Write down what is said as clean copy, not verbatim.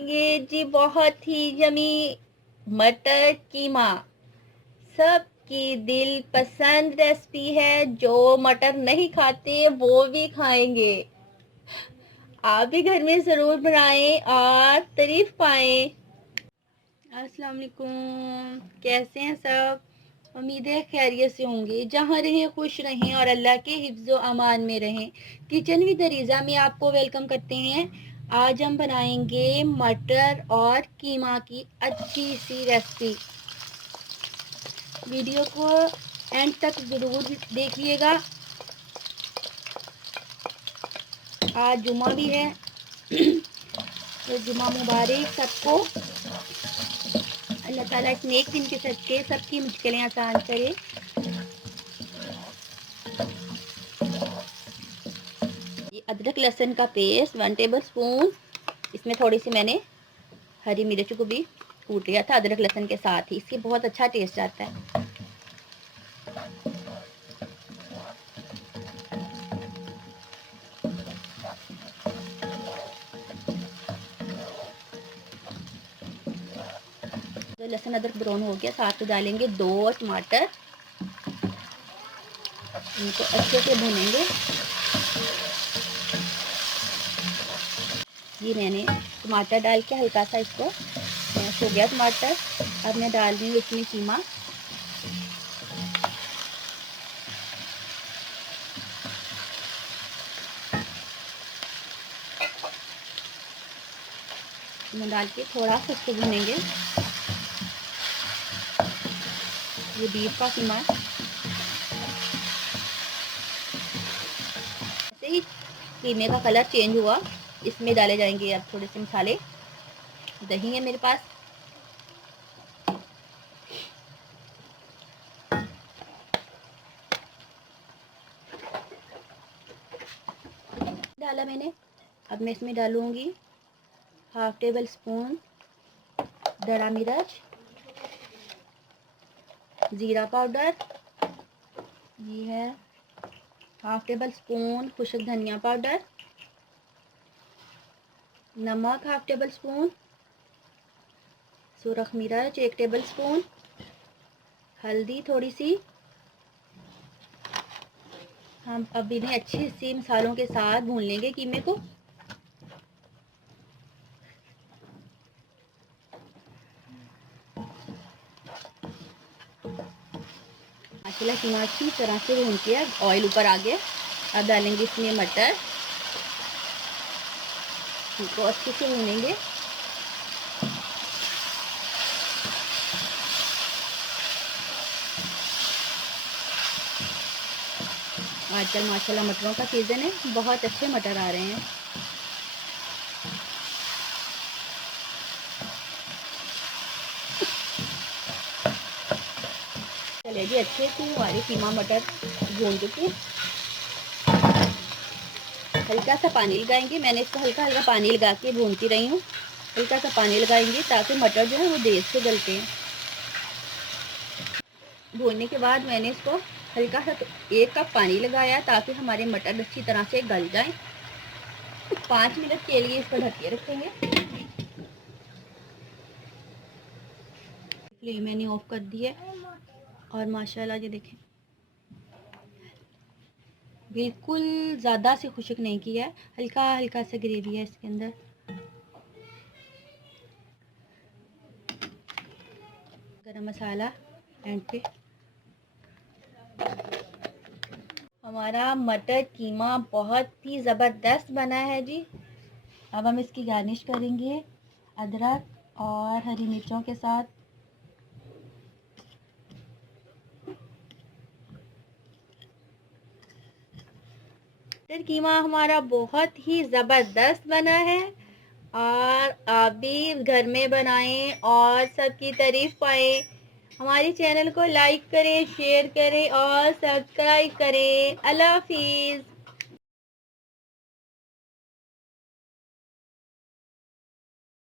बनाएंगे जी बहुत ही यमी मटर कीमा। सबकी दिल पसंद रेसिपी है, जो मटर नहीं खाते वो भी खाएंगे। आप भी घर में ज़रूर बनाएं और तारीफ पाएं। अस्सलाम वालेकुम, कैसे हैं सब? उम्मीद है खैरियत से होंगे। जहाँ रहें खुश रहें और अल्लाह के हिफ्ज़ अमान में रहें। किचन विद रिज़ा में आपको वेलकम करते हैं। आज हम बनाएंगे मटर और कीमा की अच्छी सी रेसिपी। वीडियो को एंड तक ज़रूर देखिएगा। आज जुमा भी है तो जुमा मुबारक सबको। अल्लाह ताला इस नेक दिन के सदके सबकी मुश्किलें आसान करे। ये अदरक लहसुन का पेस्ट 1 टेबल स्पून। इसमें थोड़ी सी मैंने हरी मिर्च को भी कूट लिया था अदरक लहसुन के साथ ही, इससे बहुत अच्छा टेस्ट आता है। तो लहसुन अदरक ब्राउन हो गया, साथ में डालेंगे 2 टमाटर। इनको अच्छे से भूनेंगे। ये मैंने टमाटर डाल के हल्का सा इसको मैश हो गया टमाटर। अब मैं डाल रही हूँ इसमें कीमा। इसमें डाल के थोड़ा सा इसको भूनेंगे। ये बीफ का कीमा है। ऐसे ही कीमे का कलर चेंज हुआ, इसमें डाले जाएंगे अब थोड़े से मसाले। दही है मेरे पास, डाला मैंने। अब मैं इसमें डालूंगी 1/2 टेबल स्पून दड़ा मिर्च, ज़ीरा पाउडर, ये है 1/2 टेबल स्पून खुश्क धनिया पाउडर, नमक 1/2 टेबल स्पून, सुरख मिर्च 1 टेबल स्पून, हल्दी थोड़ी सी। हम अब इन्हें अच्छे से मसालों के साथ भून लेंगे कीमे को। माशाल्लाह कीमा अच्छी तरह से भून के ऑयल ऊपर आ गया। अब डालेंगे इसमें मटर, इनको अच्छे से भूनेंगे। आजकल माशाल्लाह मटरों का सीज़न है, बहुत अच्छे मटर आ रहे हैं। चलिए जी, अच्छे से हमारे कीमा मटर भून चुके। हल्का सा पानी लगाएंगे, मैंने इसको हल्का हल्का पानी लगा के भूनती रही हूँ। हल्का सा पानी लगाएंगे ताकि मटर जो है वो देर से गलते हैं। भूनने के बाद मैंने इसको हल्का सा 1 कप पानी लगाया ताकि हमारे मटर अच्छी तरह से गल जाएं। 5 मिनट के लिए इसको ढक के रखेंगे। फ्लेम मैंने ऑफ कर दी है और माशाल्लाह ये देखें, बिल्कुल ज़्यादा से खुश्क नहीं किया है, हल्का हल्का सा ग्रेवी है इसके अंदर। गरम मसाला एंड पे। हमारा मटर कीमा बहुत ही ज़बरदस्त बना है जी। अब हम इसकी गार्निश करेंगे अदरक और हरी मिर्चों के साथ। मटर कीमा हमारा बहुत ही ज़बरदस्त बना है और आप भी घर में बनाएं और सबकी तारीफ पाएं। हमारे चैनल को लाइक करें, शेयर करें और सब्सक्राइब करें। अल्लाह हाफिज़।